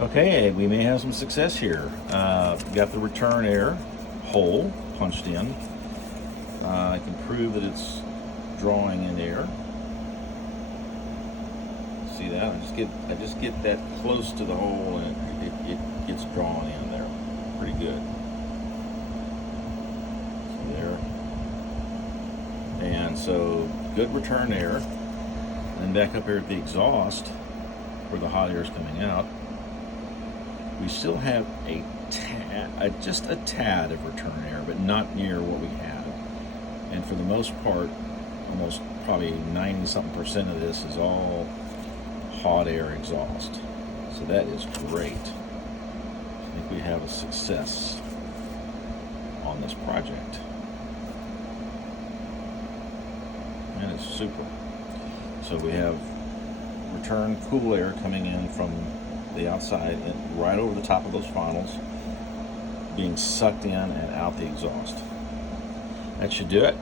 Okay, we may have some success here. Got the return air hole punched in. I can prove that it's drawing in air. See that? I just get that close to the hole and it gets drawn in there. Pretty good. So there. And so good return air. And then back up here at the exhaust where the hot air is coming out, we still have just a tad of return air, but not near what we had. And for the most part, almost probably 90-something% of this is all hot air exhaust. So that is great. I think we have a success on this project. That is super. So we have return cool air coming in from the outside and right over the top of those funnels, being sucked in and out the exhaust. That should do it.